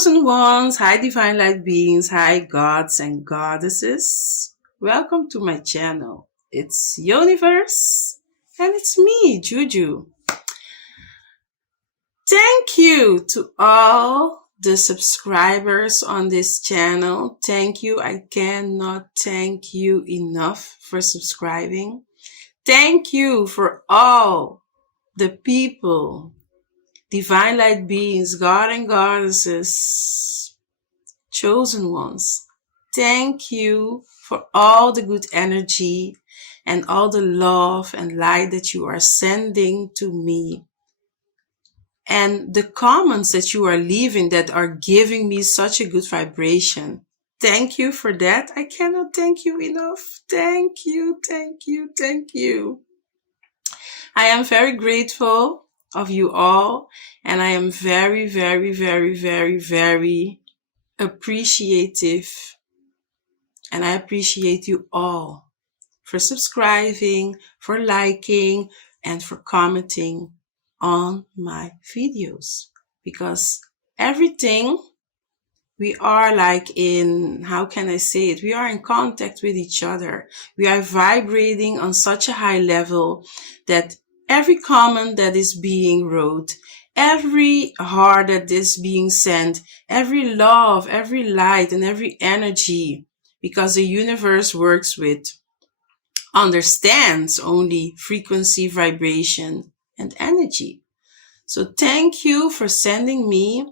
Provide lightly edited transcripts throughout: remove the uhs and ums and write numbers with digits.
chosen ones, hi divine light beings, hi gods and goddesses. Welcome to my channel. It's Yoniverse and it's me, Juju. Thank you to all the subscribers on this channel. Thank you. I cannot thank you enough for subscribing. Thank you for all the people, divine light beings, God and goddesses, chosen ones. Thank you for all the good energy and all the love and light that you are sending to me. And the comments that you are leaving that are giving me such a good vibration. Thank you for that. I cannot thank you enough. Thank you, thank you, thank you. I am very grateful of you all, and I am very, very, very, very, very appreciative. And I appreciate you all for subscribing, for liking, and for commenting on my videos. Because everything, we are like in, how can I say it? We are in contact with each other. We are vibrating on such a high level that every comment that is being wrote, every heart that is being sent, every love, every light, and every energy, because the universe works with, understands only frequency, vibration, and energy. So thank you for sending me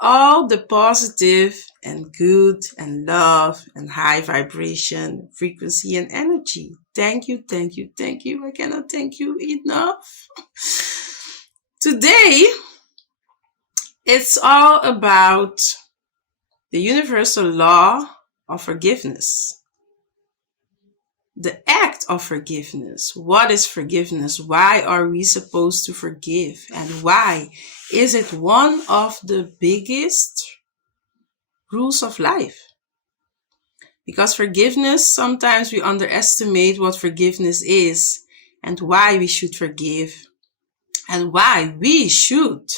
all the positive and good and love and high vibration, frequency, and energy. Thank you, thank you, thank you. I cannot thank you enough. Today, it's all about the universal law of forgiveness. The act of forgiveness. What is forgiveness? Why are we supposed to forgive? And why is it one of the biggest rules of life? Because forgiveness, sometimes we underestimate what forgiveness is and why we should forgive and why we should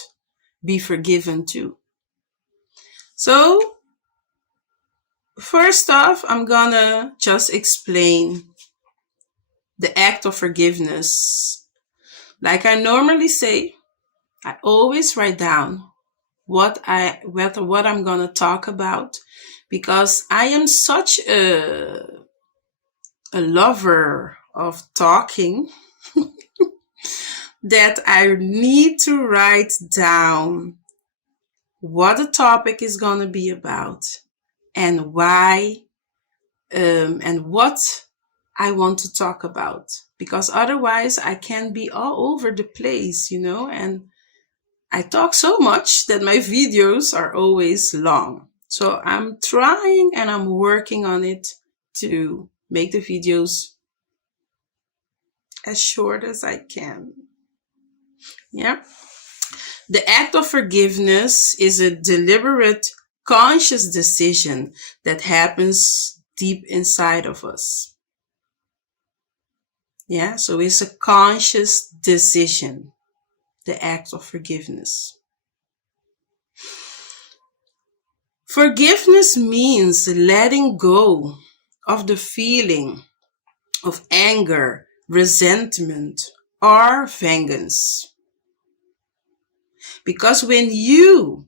be forgiven too. So, first off, I'm gonna just explain the act of forgiveness. Like I normally say, I always write down what I'm gonna talk about, because I am such a lover of talking that I need to write down what the topic is gonna be about and why and what I want to talk about, because otherwise I can be all over the place, and I talk so much that my videos are always long. So I'm trying and I'm working on it to make the videos as short as I can. Yeah. The act of forgiveness is a deliberate, conscious decision that happens deep inside of us. Yeah, so it's a conscious decision, the act of forgiveness. Forgiveness means letting go of the feeling of anger, resentment, or vengeance. Because when you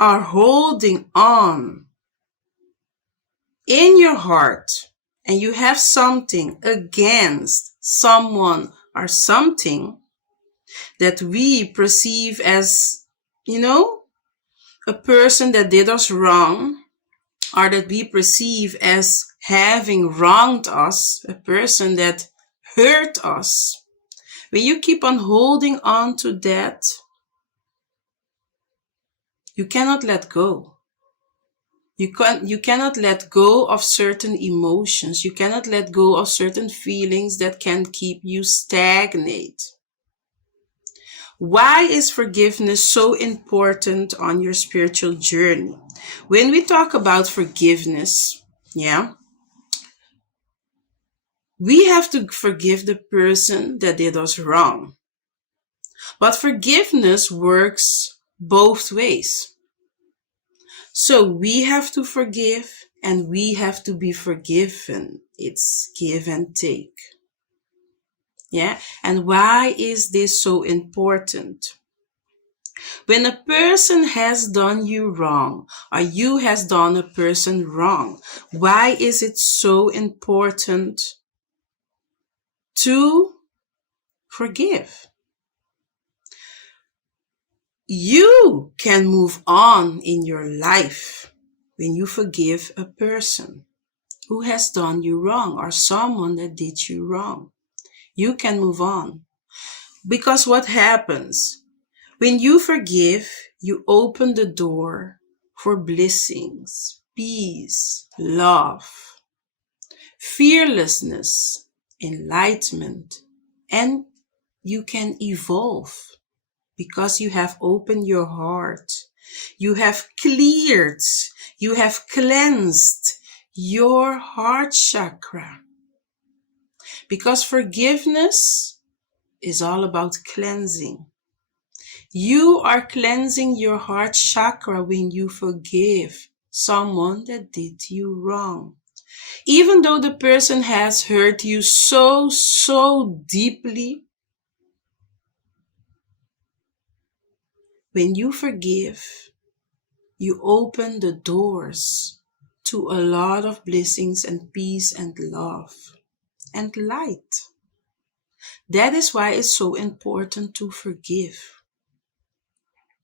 are holding on in your heart and you have something against someone or something that we perceive as, a person that did us wrong, or that we perceive as having wronged us, a person that hurt us, when you keep on holding on to that, you cannot let go. You cannot let go of certain emotions. You cannot let go of certain feelings that can keep you stagnate. Why is forgiveness so important on your spiritual journey? When we talk about forgiveness, we have to forgive the person that did us wrong. But forgiveness works both ways. So we have to forgive and we have to be forgiven. It's give and take. Yeah. And why is this so important? When a person has done you wrong, or you has done a person wrong, why is it so important to forgive? You can move on in your life when you forgive a person who has done you wrong or someone that did you wrong. You can move on. Because what happens? When you forgive, you open the door for blessings, peace, love, fearlessness, enlightenment, and you can evolve because you have opened your heart. You have cleared, you have cleansed your heart chakra. Because forgiveness is all about cleansing. You are cleansing your heart chakra when you forgive someone that did you wrong. Even though the person has hurt you so deeply, when you forgive, you open the doors to a lot of blessings and peace and love and light. That is why it's so important to forgive.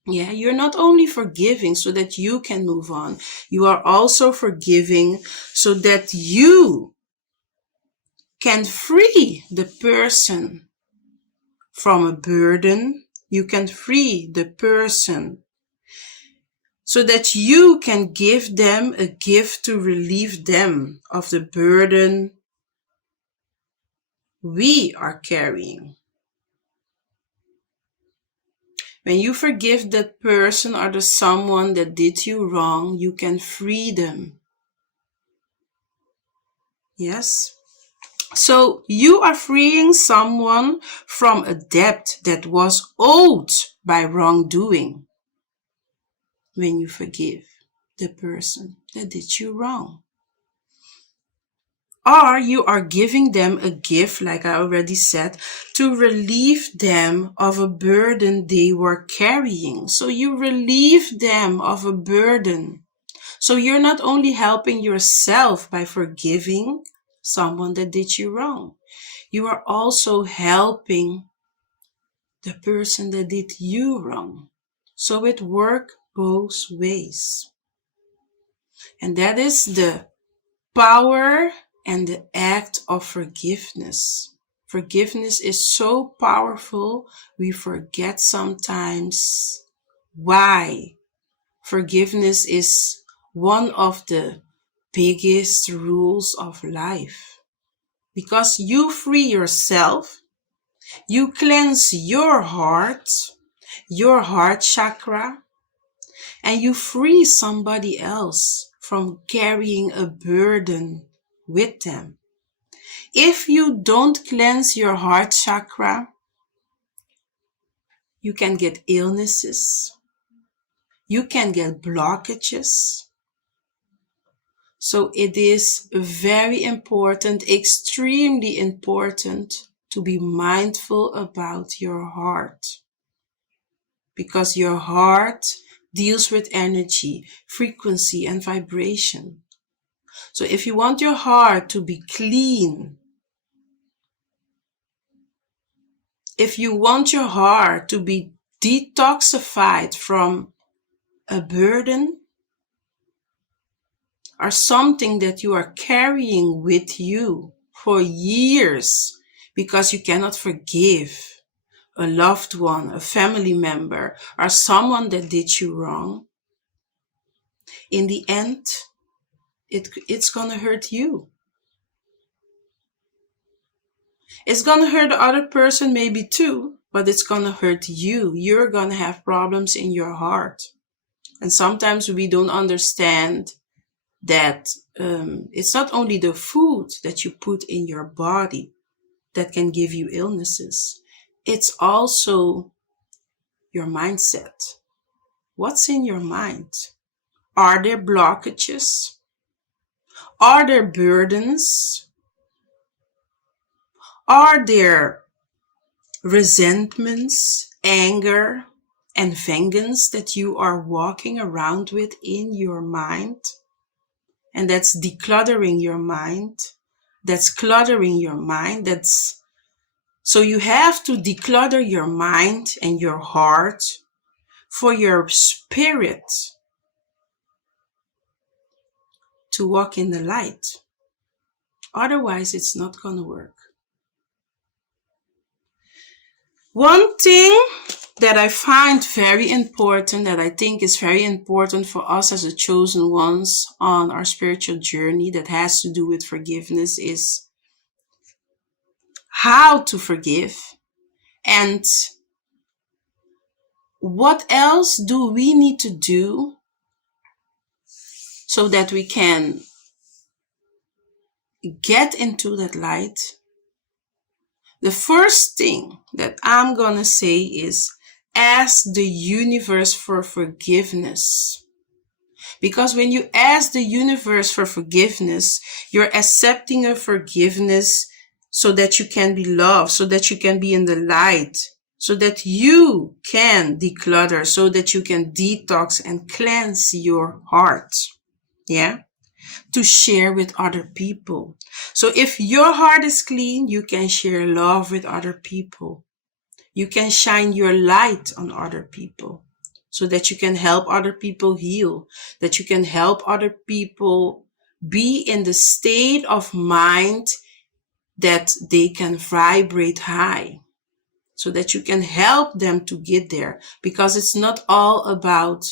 Yeah, you're not only forgiving so that you can move on, you are also forgiving so that you can free the person from a burden. You can free the person so that you can give them a gift to relieve them of the burden we are carrying. When you forgive that person or the someone that did you wrong, you can free them. Yes? So you are freeing someone from a debt that was owed by wrongdoing when you forgive the person that did you wrong. Or you are giving them a gift, like I already said, to relieve them of a burden they were carrying. So you relieve them of a burden. So you're not only helping yourself by forgiving someone that did you wrong, you are also helping the person that did you wrong. So it works both ways. And that is the power and the act of forgiveness. Forgiveness is so powerful, we forget sometimes why. Forgiveness is one of the biggest rules of life. Because you free yourself, you cleanse your heart chakra, and you free somebody else from carrying a burden with them. If you don't cleanse your heart chakra, you can get illnesses, you can get blockages. So it is very important, extremely important, to be mindful about your heart. Because your heart deals with energy, frequency, and vibration. So if you want your heart to be clean, if you want your heart to be detoxified from a burden or something that you are carrying with you for years because you cannot forgive a loved one, a family member, or someone that did you wrong, in the end, it's gonna hurt you. It's gonna hurt the other person maybe too, but it's gonna hurt you. You're gonna have problems in your heart. And sometimes we don't understand that it's not only the food that you put in your body that can give you illnesses. It's also your mindset. What's in your mind? Are there blockages? Are there burdens? Are there resentments, anger, and vengeance that you are walking around with in your mind? And that's decluttering your mind. That's cluttering your mind. So you have to declutter your mind and your heart for your spirit to walk in the light. Otherwise, it's not going to work. One thing that I find very important, that I think is very important for us as the chosen ones on our spiritual journey, that has to do with forgiveness, is how to forgive. And what else do we need to do so that we can get into that light? The first thing that I'm going to say is ask the universe for forgiveness. Because when you ask the universe for forgiveness, you're accepting a forgiveness so that you can be loved, so that you can be in the light, so that you can declutter, so that you can detox and cleanse your heart. Yeah? To share with other people. So if your heart is clean, you can share love with other people. You can shine your light on other people so that you can help other people heal, that you can help other people be in the state of mind that they can vibrate high, so that you can help them to get there, because it's not all about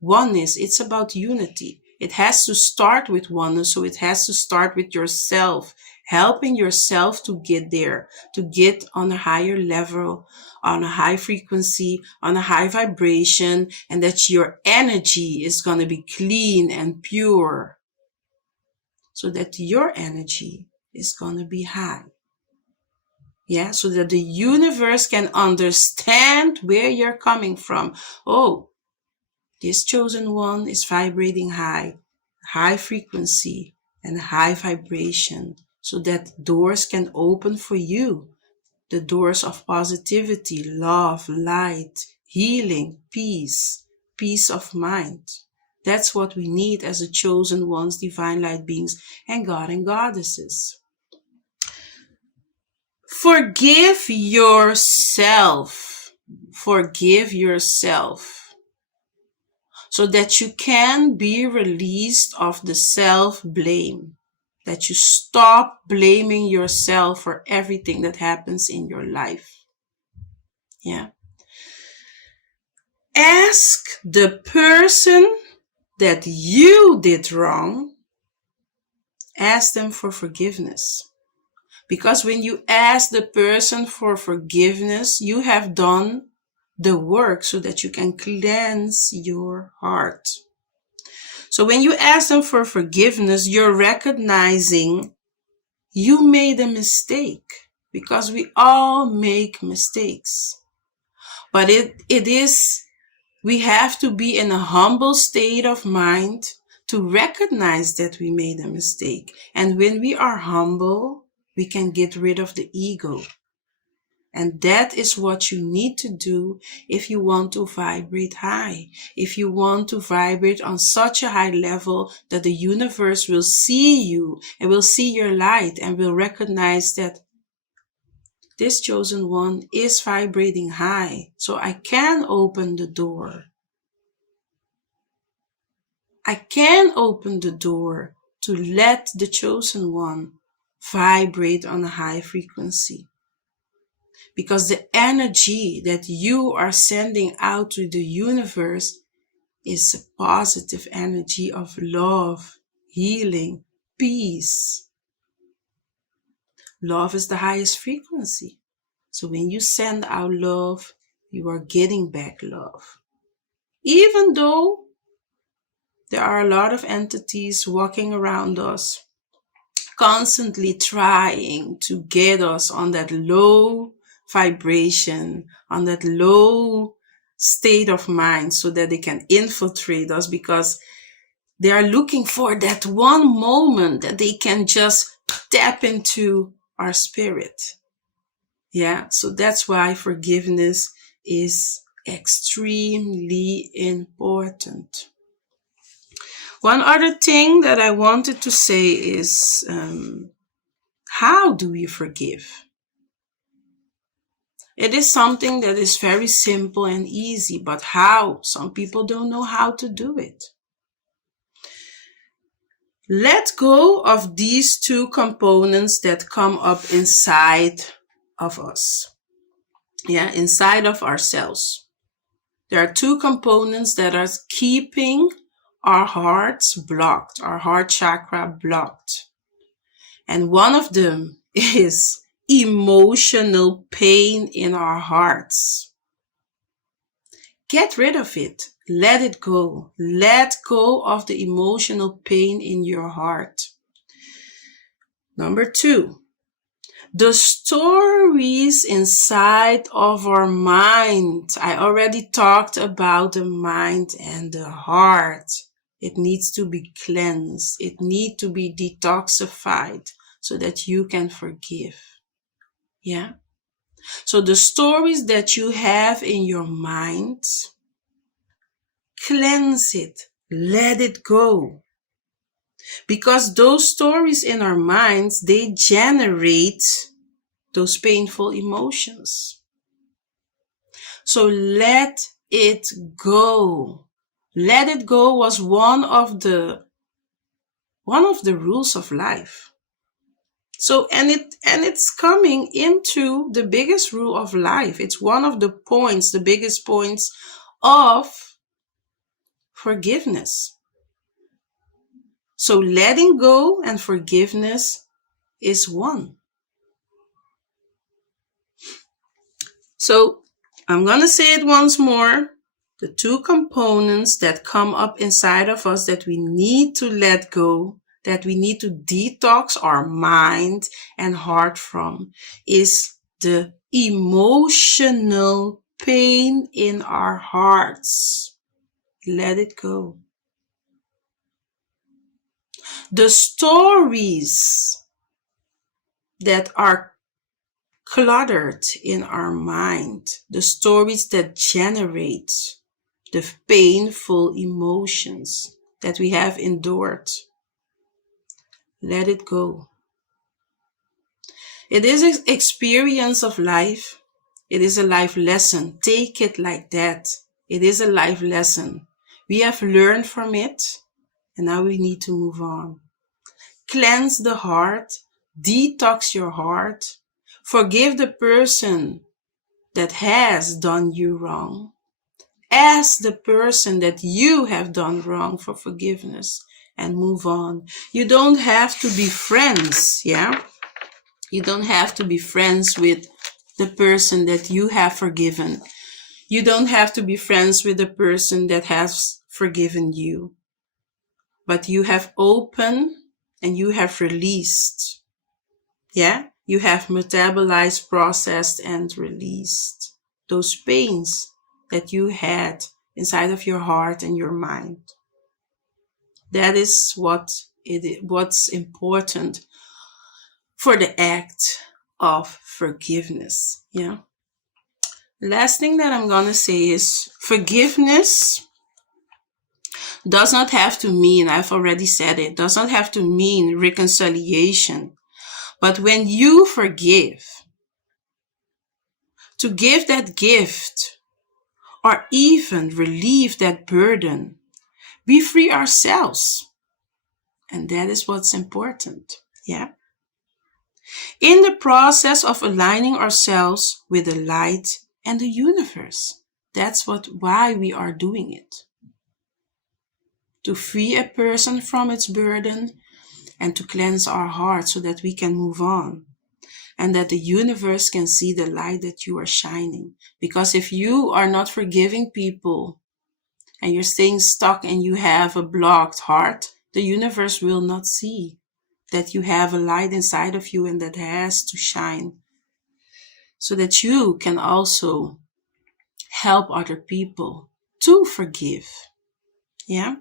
oneness, it's about unity. It has to start with oneness, so it has to start with yourself, helping yourself to get there, to get on a higher level, on a high frequency, on a high vibration, and that your energy is going to be clean and pure, so that your energy is going to be high. Yeah, so that the universe can understand where you're coming from. Oh, this chosen one is vibrating high frequency and high vibration, so that doors can open for you. The doors of positivity, love, light, healing, peace of mind. That's what we need as the chosen ones, divine light beings, and God and goddesses. Forgive yourself. Forgive yourself, so that you can be released of the self-blame, that you stop blaming yourself for everything that happens in your life. Yeah. Ask the person that you did wrong, ask them for forgiveness. Because when you ask the person for forgiveness, you have done the work so that you can cleanse your heart. So when you ask them for forgiveness, you're recognizing you made a mistake, because we all make mistakes. But we have to be in a humble state of mind to recognize that we made a mistake. And when we are humble, we can get rid of the ego. And that is what you need to do if you want to vibrate high. If you want to vibrate on such a high level that the universe will see you and will see your light and will recognize that this chosen one is vibrating high. So I can open the door. I can open the door to let the chosen one vibrate on a high frequency. Because the energy that you are sending out to the universe is a positive energy of love, healing, peace. Love is the highest frequency. So when you send out love, you are getting back love. Even though there are a lot of entities walking around us, constantly trying to get us on that low vibration, on that low state of mind, so that they can infiltrate us, because They are looking for that one moment that they can just tap into our spirit. Yeah, so that's why forgiveness is extremely important. One other thing that I wanted to say is, how do we forgive? It is something that is very simple and easy, but how? Some people don't know how to do it. Let go of these two components that come up inside of us. Yeah, inside of ourselves. There are two components that are keeping our hearts blocked, our heart chakra blocked. And one of them is emotional pain in our hearts. Get rid of it. Let it go. Let go of the emotional pain in your heart. Number 2, the stories inside of our mind. I already talked about the mind and the heart. It needs to be cleansed. It needs to be detoxified so that you can forgive. Yeah. So the stories that you have in your mind, cleanse it. Let it go. Because those stories in our minds, they generate those painful emotions. So let it go. Let it go was one of the rules of life. So it's coming into the biggest rule of life. It's one of the points, the biggest points of forgiveness. So letting go and forgiveness is one. So I'm going to say it once more. The two components that come up inside of us that we need to let go, that we need to detox our mind and heart from, is the emotional pain in our hearts. Let it go. The stories that are cluttered in our mind, the stories that generate the painful emotions that we have endured. Let it go. It is an experience of life. It is a life lesson. Take it like that. It is a life lesson. We have learned from it, and now we need to move on. Cleanse the heart. Detox your heart. Forgive the person that has done you wrong. Ask the person that you have done wrong for forgiveness and move on. You don't have to be friends, yeah? You don't have to be friends with the person that you have forgiven. You don't have to be friends with the person that has forgiven you. But you have opened and you have released. Yeah? You have metabolized, processed, and released those pains that you had inside of your heart and your mind. That is what's important for the act of forgiveness. Yeah. Last thing that I'm gonna say is forgiveness does not have to mean, I've already said it, does not have to mean reconciliation. But when you forgive, to give that gift or even relieve that burden, we free ourselves. And that is what's important. Yeah. In the process of aligning ourselves with the light and the universe. That's why we are doing it. To free a person from its burden and to cleanse our heart so that we can move on. And that the universe can see the light that you are shining. Because if you are not forgiving people and you're staying stuck and you have a blocked heart, the universe will not see that you have a light inside of you and that has to shine. So that you can also help other people to forgive. Yeah.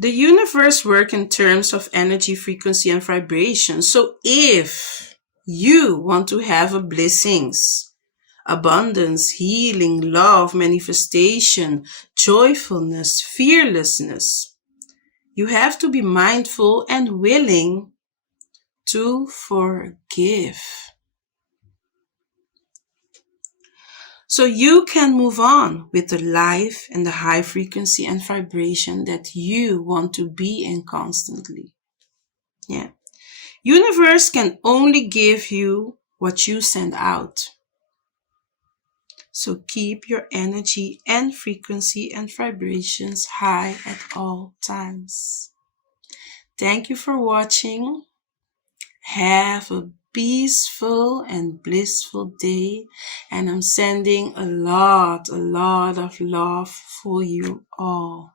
The universe works in terms of energy, frequency, and vibration. So if you want to have a blessings, abundance, healing, love, manifestation, joyfulness, fearlessness, you have to be mindful and willing to forgive. So you can move on with the life and the high frequency and vibration that you want to be in constantly. Yeah. Universe can only give you what you send out. So keep your energy and frequency and vibrations high at all times. Thank you for watching. Have a peaceful and blissful day, and I'm sending a lot of love for you all.